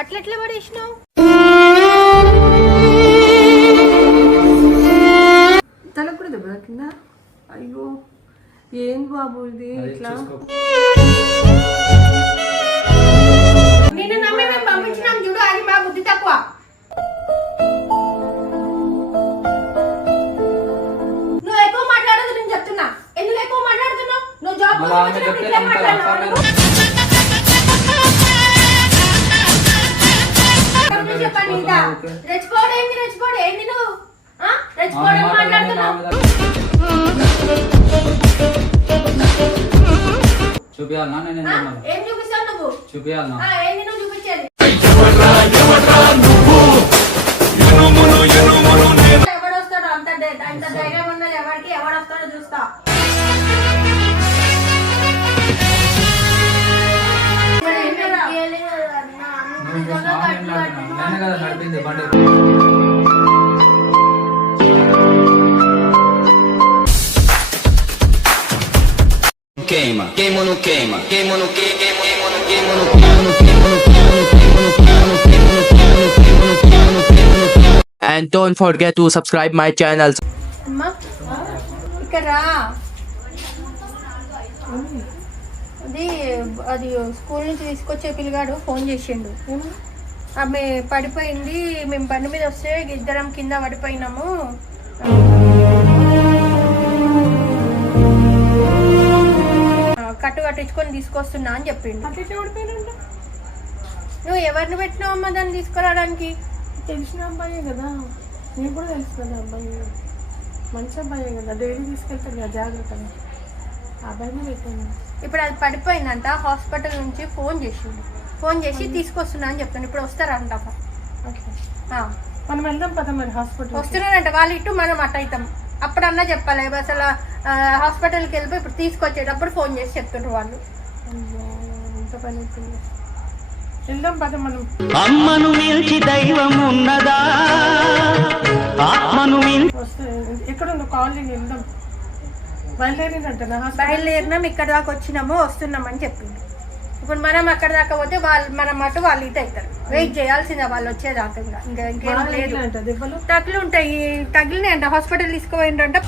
అట్లెట్లా పడేసినావు? తలకు కూడా దెబ్బ తాకిందా అయ్యో ఏంది బాబు ఇది? ఇట్లా? నిన్ను నమ్మి మేము పంపించినాం చూడు అది మా బుద్ధి తక్కువ. నువ్వు ఎక్కువ మాట్లాడదు నేను చెప్తున్నా. ఎందుకు ఎక్కువ మాట్లాడుతున్నావు? నువ్వు జాబ్ నమ్ముతారా? చెప్పండి ఏంది ఏంది నువ్వు? ఆ? రెచ్చిపోవడం మాట్లాడుతున్నావు? చూపియాలనా? నేను ఆ? ఏం ఏం చూపిస్తావు నువ్వు? చూపియాలనా? ఆ, ఏంది నువ్వు చూపించేది? నడిపినావు. నేనే కదా నడిపింది బండి queima, queima ou não queima, queima ou não queima, queima ou não queima, não queima, não queima, não queima, não queima, não queima, não queima, não queima, não queima, não queima, não queima, não queima. And don't forget to subscribe my channel. అమ్మా ఇక్కడ రా. అది అది school నుంచి తీసుకొచ్చే పిల్లగాడు phone చేసిండు ఆమె పడిపోయింది మేము బండి మీద వస్తే ఇద్దరం కింద పడిపోయినాము. కట్టు కట్టించుకొని తీసుకొస్తున్నా అని చెప్పిండు. నువ్వు ఎవరిని పెట్టినావు అమ్మా దాన్ని తీసుకురావడానికి? తెలిసిన అబ్బాయే కదా. నీకు కూడా తెలుసు కదా అబ్బాయి మంచి అబ్బాయే కదా. డైలీ తీసుకెళ్తాడు కదా జాగ్రత్తగా. అబ్బాయిని పెట్టాను. ఇప్పుడు అది పడిపోయిందంట హాస్పిటల్ నుంచి ఫోన్ చేసిండు. ఫోన్ చేసి తీసుకొస్తున్నా అని చెప్తాను ఇప్పుడు వస్తారంట మనం వెళ్దాం పద మరి హాస్పిటల్ వస్తున్నారంట. వాళ్ళు ఇటు మనం అటు అవుతాం. అప్పుడన్నా చెప్పాలి. అసలు హాస్పిటల్కి వెళ్ళిపోయి ఇప్పుడు తీసుకొచ్చేటప్పుడు ఫోన్ చేసి చెప్తుండ్రు వాళ్ళు. ఎంత పని అవుతుంది వెళ్దాం పద మనం. అమ్మను మిల్చి దైవం ఉన్నదా? ఆత్మను ఎక్కడ ఉందో కాల్ చేయండి వెళ్దాం హాస్పిటల్ బయలుదేరినాం ఇక్కడ దాకా వచ్చినాము వస్తున్నామని చెప్పిండు ఇప్పుడు మనం అక్కడ దాకా పోతే వాళ్ళు మనం అటు వాళ్ళు ఇటు అవుతారు. వెయిట్ చేయాల్సిందే వాళ్ళు వచ్చేదాకా ఇంకా. ఇంకా ఇంకేం లేదు. తగిలి ఉంటాయి తగిలినాయి అంట. హాస్పిటల్ తీసుకుపోయిండ్రంట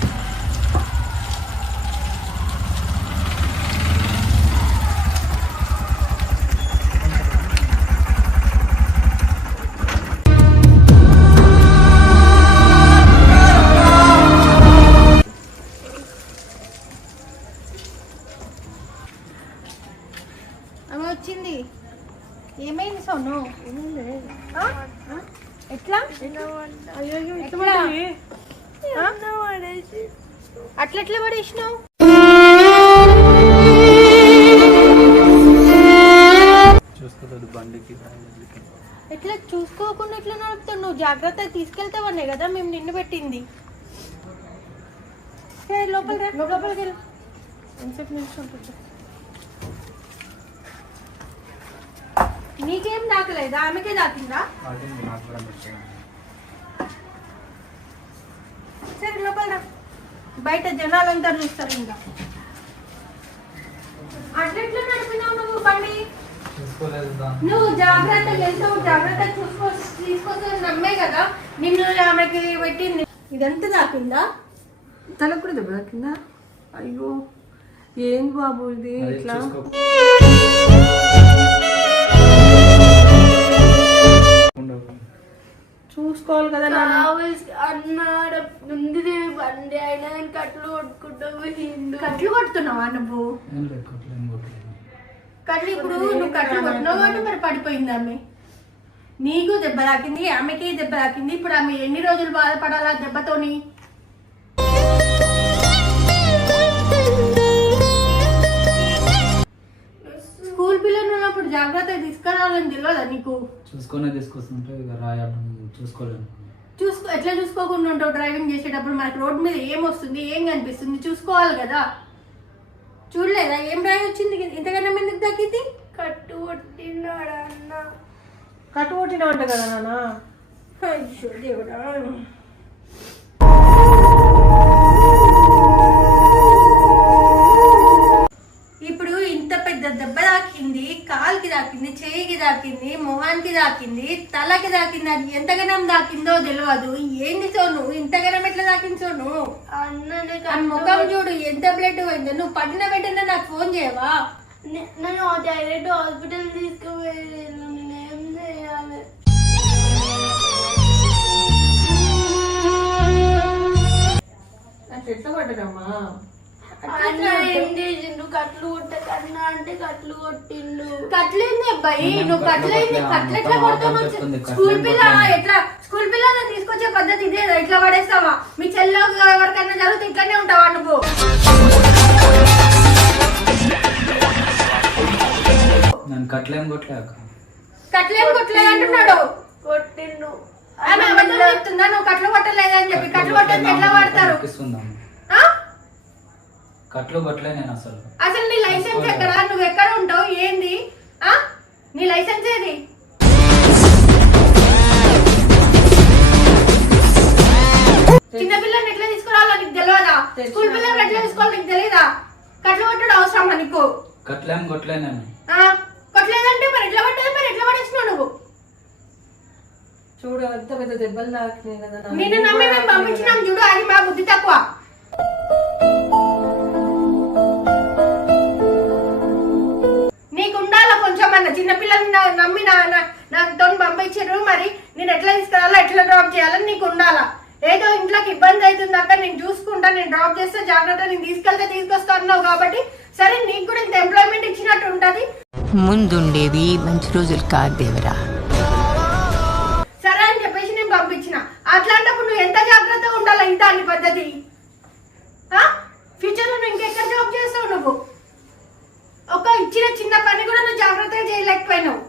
వచ్చింది? ఏమైంది సోను? ఎట్లా? అట్లెట్లా పడేసినావు? ఎట్లా? చూసుకోకుండా ఎట్లా నడుపుతావు నువ్వు జాగ్రత్తగా తీసుకెళ్తావనే కదా మేము నిన్ను పెట్టింది. ఏ, లోపల లోపలికి వెళ్ళు. ఎంతసేపు నిల్చుంటుంది? నీకేం దాకలేదా ఆమెకే దాకిందా. సరే లోపల. బయట జనాలంతా చూస్తారు ఇంకా. అట్లెట్లా నడిపినావు నువ్వు బండి? నువ్వు జాగ్రత్తగా వెళ్తావు జాగ్రత్తగా చూసుకో తీసుకొస్తే నమ్మే కదా. నిన్ను ఆమెకి పెట్టింది. ఇదంతా దాకిందా తలకు కూడా దెబ్బ తాకిందా? అయ్యో ఏంది బాబు ఇది? ఇట్లా? చూసుకోవాలి కదా నాన్న. అన్నాడు ఉంది బండి అయినా కట్లు కొట్టుకుంటూ కట్లు కొడుతున్నావా నువ్వు. కట్లు ఇప్పుడు నువ్వు కట్లు కొట్టినావు కాబట్టి మరి పడిపోయింది ఆమె. నీకు దెబ్బ తాకింది ఆమెకి దెబ్బ తాకింది. ఇప్పుడు ఆమె ఎన్ని రోజులు బాధపడాలా దెబ్బతోని? స్కూల్ పిల్లలు ఉన్నప్పుడు జాగ్రత్తగా తీసుకురావాలని తెలియదా నీకు? చూసుకునే తీసుకొస్తుంటే ఇక చూసుకో ఎట్లా చూసుకోకుండా ఉంటావు? డ్రైవింగ్ చేసేటప్పుడు మనకు రోడ్ మీద ఏం వస్తుంది ఏం కనిపిస్తుంది? చూసుకోవాలి కదా. చూడలేదా? ఏం డ్రైవ్ వచ్చింది? ఇంతకన్నా ఎందుకు తగ్గింది కట్టు కొట్టినాడు అన్న కట్టు కొట్టినవంట కదా నాన్న. అయ్యో దేవుడా. పెద్ద పెద్ద దెబ్బ తాకింది కాలుకి తాకింది చేయికి తాకింది మొహానికి తాకింది తలకి తాకింది అది ఎంతగానం తాకిందో తెలియదు ఏంది సోను? ఇంతగానం ఎట్లా తాకింది సోను? ముఖం చూడు ఎంత బ్లడ్ పోయిందో. నువ్వు పట్టిన వెంటనే నాకు ఫోన్ చేయవా? నన్ను డైరెక్ట్ హాస్పిటల్ తీసుకుపోయాను నేను ఏం చేయాలి ఎట్లా పడ్డదమ్మా చేసిండు కట్లు అంటే కట్లు కొట్టిండు కట్లేంది అబ్బాయి నేను నువ్వు కట్లు కట్లేంది? కట్లు ఎట్లా కొడతావు స్కూల్ పిల్ల. ఎట్లా? స్కూల్ పిల్లలను తీసుకొచ్చే పద్ధతి ఇదేదా ఇట్లా పడేస్తావా? మీ చెల్లో ఎవరికైనా జరిగితే ఇట్లానే ఉంటావా నువ్వు? నేను కట్లేం కొట్టలే అక్క. కట్లేం కొట్టలేదు అంటున్నాడు. కొట్టిండు ఆమె అబద్ధం చెప్తుందా? నువ్వు కట్లు కొట్టలేదని చెప్పి కట్లు కొట్టేది ఎట్లా పడతారు? కట్లు కొట్టలే నేను అసలు. అసలు నీ లైసెన్స్ ఎక్కడ? నువ్వు ఎక్కడ ఉంటావు? ఏంది? ఆ? నీ లైసెన్స్ ఏది? చిన్న పిల్లని ఎట్లా తీసుకురావాలో నీకు తెలియదా స్కూల్ పిల్లలు ఎట్లా తీసుకోవాలో నీకు తెలియదా కట్లు కొట్టడం అవసరమా నీకు? కట్లేం నేను. ఆ? కొట్టలేదంటే మరి ఎట్లా పట్టదు మరి ఎట్లా పడేసినావు నువ్వు? చూడు అంత పెద్ద దెబ్బలు తాకినాయి కదా. నిన్ను నమ్మి మేము పంపించినాం చూడు అది మా బుద్ధి తక్కువ. అన్న చిన్నపిల్లల్ని నమ్మి నా నాతో పంపించారు మరి నేను ఎట్లా తీసుకురావాలా ఎట్లా డ్రాప్ చేయాలని నీకు ఉండాలా? ఏదో ఇంట్లోకి ఇబ్బంది అవుతుంది అక్క నేను చూసుకుంటా నేను డ్రాప్ చేస్తే జాగ్రత్త నేను తీసుకెళ్తే తీసుకొస్తా అన్నావు కాబట్టి సరే నీకు కూడా ఇంత ఎంప్లాయ్మెంట్ ఇచ్చినట్టు ఉంటది. ముందుండేవి మంచి రోజులు కాదు దేవరా. సరే అని చెప్పేసి నేను పంపించిన. అట్లాంటప్పుడు నువ్వు ఎంత జాగ్రత్తగా ఉండాలి ఇంత అన్ని పద్ధతి? ఫ్యూచర్లో నువ్వు ఇంకెక్కడ జాబ్ చేస్తావు నువ్వు? ఒక ఇచ్చిన చిన్న పని కూడా నువ్వు జాగ్రత్తగా చేయలేకపోయినావు.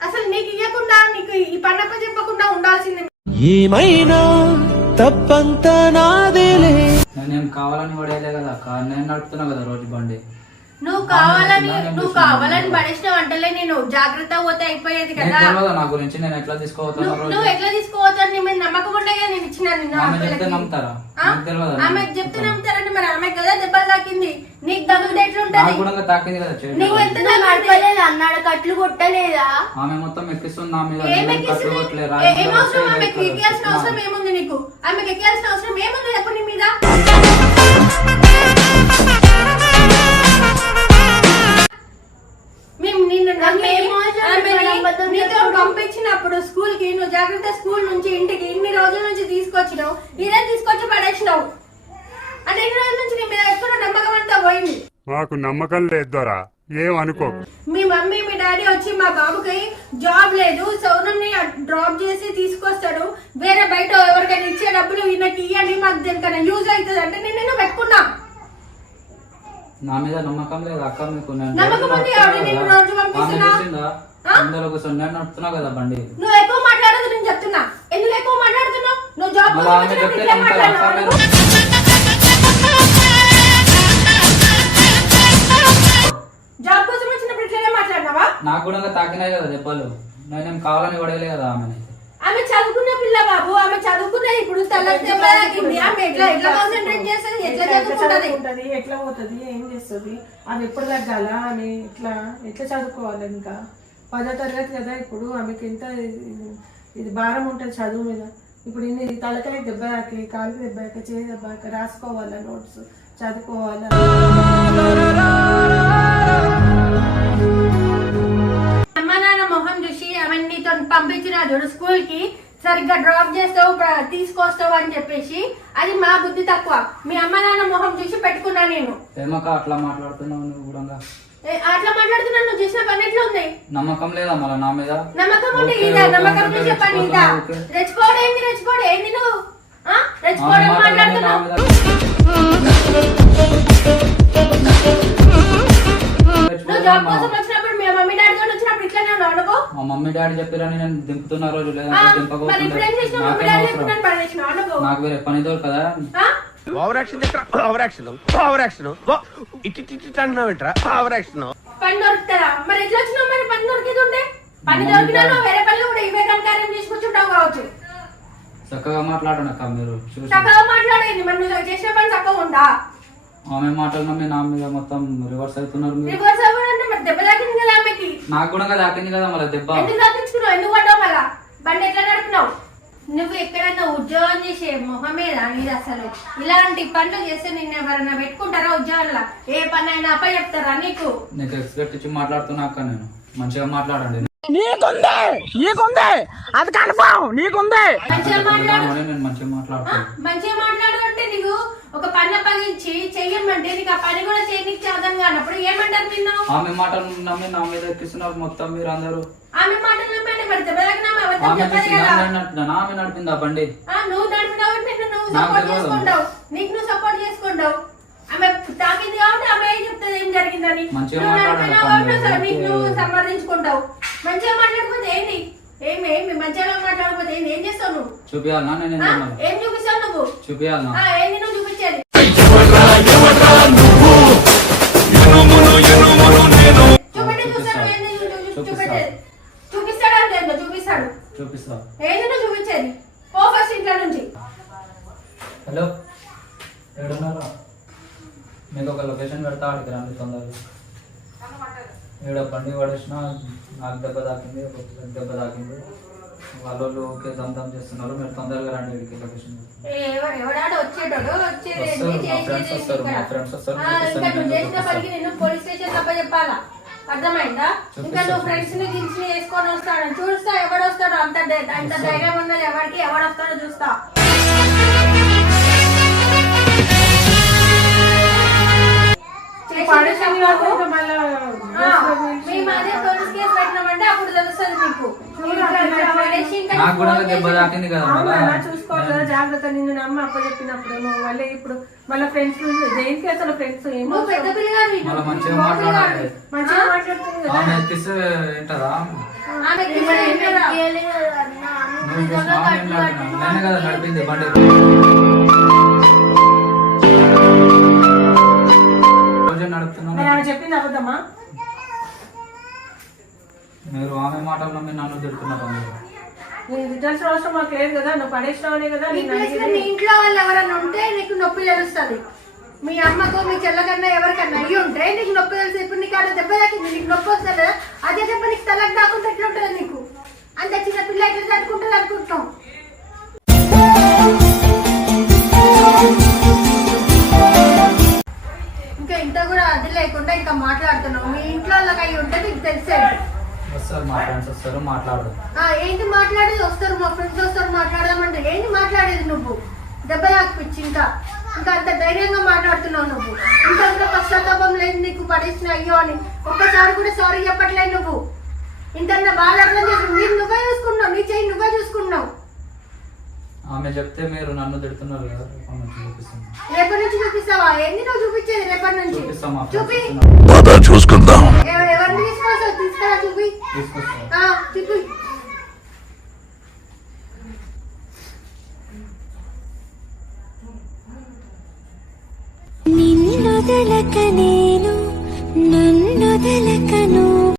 అసలు నీకు ఇవ్వకుండా నీకు ఈ పన్నప్ప చెప్పకుండా ఉండాల్సింది. ఏమైనా తప్పంతా నాదేలే. నేనేం కావాలని పడేయలే కదా అక్క నేను నడుపుతున్నా కదా రోజు బండి? నువ్వు కావాలని నువ్వు. కావాలని పడేసిన వంటలే నేను జాగ్రత్త పోతే అయిపోయేది కదా. నా గురించి? నేను ఎట్లా తీసుకోవతున్నా నువ్వు ఎట్లా తీసుకోవచ్చని నీ మీద నమ్మకం ఉండే కదా నేను ఇచ్చిన నిన్ను ఆమె చెప్తే పిల్లకి. నమ్ముతారా? ఆ? నాకు తెలియదా ఆమెకు చెప్తే నమ్ముతారంటే మరి. ఆమె కదా దెబ్బలు తాకింది. నీకు తగ్గుతే ఎట్లుంటది? తాకింది కదా. నువ్వు ఎంత నడపలేదు అన్నాడు కట్లు కొట్టలేదా? ఆమె మొత్తం ఎక్కిస్తుంది నా మీద కట్లు ఏ- అవసరం? ఆమెకు ఎక్కాల్సిన అవసరం. ఏముంది నీకు? ఆమెకు ఎక్కాల్సిన అవసరం ఏముంది చెప్పు నీ మీద? పంపించినప్పుడు స్కూల్కి నువ్వు జాగ్రత్త స్కూల్ నుంచి ఇంటికి ఇన్ని రోజుల నుంచి తీసుకొచ్చినావు ఇదే తీసుకొచ్చి పడేసినావు. అంటే ఇన్ని రోజుల నుంచి నీ మీద ఎక్కడ నమ్మకం అంతా పోయింది. మాకు నమ్మకం లేదు దొరా ఏం అనుకోకు మీ మమ్మీ మీ డాడీ వచ్చి మా బాబుకి జాబ్ లేదు సౌనంని డ్రాప్ చేసి తీసుకొస్తాడు. వేరే బయట ఎవరికైనా ఇచ్చే డబ్బులు ఈయనకి ఇవ్వండి మాకు దేనికైనా యూజ్ అవుతుంది అంటే నేను నిన్ను పెట్టుకున్నా. నా మీద నమ్మకం లేదు అక్క మీకు నేను నమ్మకం ఉంది, ఆవిడ నీకు కదా. రోజు పంపిస్తున్నా? ఆమె చూసిందా? ఆ? ఇందులో కూర్చొని నేను నడుపుతున్నా కదా బండి. నువ్వు ఎక్కువ మాట్లాడదు నేను చెప్తున్నా. ఎందుకు ఎక్కువ మాట్లాడుతున్నావు? నువ్వు జాబ్ మళ్ళా ఆమె చెప్తే నమ్ముతారా? అక్క మీరు? జాబ్ కోసం వచ్చినప్పుడు ఇట్లనే మాట్లాడినావా? నాకు కూడా తాకినాయి కదా దెబ్బలు. నేనేం కావాలని పడేయలే కదా ఆమె ఆమె చదువుకునే పిల్ల బాబు ఆమె చదువుకునే ఇప్పుడు ఆమె ఎట్లా ఎట్లా కాన్సన్ట్రేట్ చేస్తుంది? ఎట్లా ఎట్లా చదువుకుంటది? చదువుకుంటది? ఎట్లా పోతుంది? ఏం చేస్తుంది? ఆమె ఎప్పుడు తగ్గాల? ఆమె ఎట్లా ఎట్లా చదువుకోవాలి ఇంకా? పదో తరగతి కదా ఇప్పుడు ఆమెకి ఎంత ఇది- భారం ఉంటుంది చదువు మీద. ఇప్పుడు ఇన్ని తలకాయ దెబ్బ తాకి కాలుకి దెబ్బ తాకి చేయి దెబ్బ తాకి రాసుకోవాలా నోట్స్ చదువుకోవాలా? అమ్మ నాన్న మొహం చూసి పంపించిన చూడు స్కూల్కి సరిగ్గా డ్రాప్ చేస్తావు ప్ర- తీసుకొస్తావు అని చెప్పేసి అది మా బుద్ధి తక్కువ. మీ అమ్మ నాన్న మొహం చూసి పెట్టుకున్నా నేను. అట్లా మాట్లాడుతున్నావు నువ్వు కూడా? అట్లా మాట్లాడుతున్నా నువ్వు చేసిన పని ఎట్లా ఉంది? నమ్మకం లేదా మళ్ళీ నా మీద? నమ్మకం ఉంటే ఇదా నమ్మకం అంటే చూసే పని ఇదా. రెచ్చిపోవడం ఏంది రెచ్చిపోవడం ఏంది నువ్వు? రెచ్చిపోవడం మాట్లాడుతున్నావు. నువ్వు జాబ్ కోసం వచ్చినప్పుడు మీ మమ్మీ డాడీతో వచ్చినప్పుడు ఇట్లానే ఉన్నావు నువ్వు మా మమ్మీ డాడీ చెప్పారని నేను దింపుతున్న రోజు డాడీ నాకేం వేరే పని దొరకదా? Over action over action over action ఇట్టి ఇట్టి అంటున్నావు ఏంట్రా ఓవర్ యాక్షన్ పని దొరుకుతుందా మరి ఎట్లా వచ్చినావు మరి పని దొరికేది ఉంటే పని దొరికినా నువ్వు వేరే పనులు కూడా ఇవే కనకార్యం చేసుకొచ్చుంటావు కావచ్చు. చక్కగా మాట్లాడనక్క మీరు. చక్కగా మాట్లాడేది మరి నువ్వు చేసిన పని చక్కగా ఉందా? ఆమె మాటలు నమ్మి నా మీద మొత్తం రివర్స్ అవుతున్నారు మీరు. రివర్స్ అవ్వాలంటే మరి నాకు కూడా తాకింది కదా మళ్ళీ దెబ్బ. ఎందుకు తప్పించుకున్నావు ఎందుకు పడ్డావు మళ్ళా? బండి ఎట్లా నడిపినావు? నువ్వు ఎక్కడన్నా ఉద్యోగం చేసే మొహమేద నీది అసలు? ఇలాంటి పనులు చేస్తే నిన్ను ఎవరైనా పెట్టుకుంటారా ఉద్యోగంలో? ఏ పని అయినా అప్ప చెప్తారా నీకు? నీకు ఎక్స్పెక్ట్ ఇచ్చి మాట్లాడుతున్నా అక్క నేను. మంచిగా మాట్లాడండి. మంచిగా మాట్లాడు. నేను మంచిగా? మాట్లాడుతాను మంచిగా మాట్లాడు అంటే నీకు ఒక పని అప్పగించి చెయ్యమంటే నీకు ఆ పని కూడా చేయనికి చేద్దాం కానప్పుడు ఏమంటారు నిన్ను? ఆమె మాటలు నమ్మి నా మీద ఎక్కిస్తున్నారు మొత్తం మీరు అందరూ ఆమె మాటలు దెబ్బతగినామా అబద్ధం ఆమె నడిపింది ఆ బండి? ఆ, నువ్వు నువ్వు సపోర్ట్. చేసుకుంటావు. నీకు నువ్వు సపోర్ట్ చేసుకుంటావు. ఆమె తాకింది కాబట్టి ఆమె ఏం చెప్తుంది ఏం జరిగిందని? మంచిగా నువ్వు మంచిగా మాట్లాడకపోతే ఏంటి ఏమి ఏమి? మంచిగా మాట్లాడకపోతే ఏం చేస్తావు నువ్వు? చూపియాలనా? నేను ఆ? ఏం చూపిస్తావు నువ్వు? చూపియాలనా? నువ్వు మీకు ఒక లొకేషన్ పెడతా అడిగి రండి తొందరగా. ఈడ బండి పడేసిన నాకు దెబ్బ తాకింది దెబ్బ తాకింది. వాళ్ళు ఓకే దమ్ చేస్తున్నారు. మీరు తొందరగా రండి ఇక్కడికి లొకేషన్ వస్తారు, మా వస్తారు, ఇక్కడ? అర్థమైందా? ఇంకా. నువ్వు ఫ్రెండ్స్ని గిల్చి వేసుకొని వస్తాడు? చూస్తా ఎవడు వస్తాడు అంత అంత ధైర్యం ఉన్నది ఎవరికి ఎవడు వస్తాడో చూస్తా. చూసుకోవాలి కదా జాగ్రత్త నిన్ను నమ్మ అప్ప చెప్పినప్పుడు నువ్వు మళ్ళీ ఇప్పుడు మళ్ళీ ఫ్రెండ్స్ దేనికి అసలు ఫ్రెండ్స్ ఏమో మంచిగా మాట్లాడుతుంది కదా. ఎక్కిస్తే నడుపుతున్నాను మరి ఆమె చెప్పింది అబద్ధమా? మీరు ఆమె మాటలు నమ్మి నన్ను తిడుతున్నారు అందరూ నీ రిటర్న్స్ అవసరం మాకు లేదు కదా నువ్వు పడేసినావనే కదా నీ నేను ప్లేస్లో అడిగేది. నీ ఇంట్లో వాళ్ళు ఎవరైనా ఉంటే నీకు నొప్పి తెలుస్తుంది. మీ అమ్మకో మీ చెల్లకన్నా ఎవరికన్నా అయ్యి ఉంటే నీకు నొప్పి తెలుసు. ఇప్పుడు నీకు దెబ్బ తాకింది నీకు నొప్పి వస్తుంది కదా అదే దెబ్బ నీకు తలకు దాకుంటే ఎట్లా ఉంటుంది నీకు? అంత చిన్న పిల్ల ఎట్లా తట్టుకుంటుంది అనుకుంటాం లేకుండా ఇంకా మాట్లాడుతున్నావు. మీ ఇంట్లో అయ్యి ఉంటే నీకు తెలిసేది వస్తారు మా ఫ్రెండ్స్ వస్తారు మాట్లాడదు ఆ, ఏంటి మాట్లాడేది? వస్తారు మా ఫ్రెండ్స్ వస్తారు మాట్లాడదామంటే ఏంటి మాట్లాడేది నువ్వు? దెబ్బ తాకిపిచ్చి ఇంకా. ఇంకా అంత ధైర్యంగా మాట్లాడుతున్నావు నువ్వు. ఇంకా కూడా పశ్చాత్తాపం లేదు నీకు పడేసిన అయ్యో అని. ఒక్కసారి కూడా సారీ చెప్పట్లేదు నువ్వు. ఇంత బాధ అర్థం చేసి మీరు నువ్వే చూసుకున్నావు నీ చెయ్యి నువ్వే చూసుకున్నావు. ఆమె చెప్తే మీరు నన్ను తిడుతున్నారు కదా రేపటి నుంచి చూపిస్తాను. రేపటి నుంచి చూపిస్తావా? ఏంది నువ్వు చూపించేది రేపటి నుంచి? చూపిస్తాం మా చూపి. ఫ్రెండ్స్ చూసుకుందాం. ఎవ- ఎవరిని తీసుకొస్తావు? తీసుకురా చూపి. తీసుకొస్తాను. ఆ, చూపి. నిన్నొదలక నేను నన్నొదలక నువ్వు.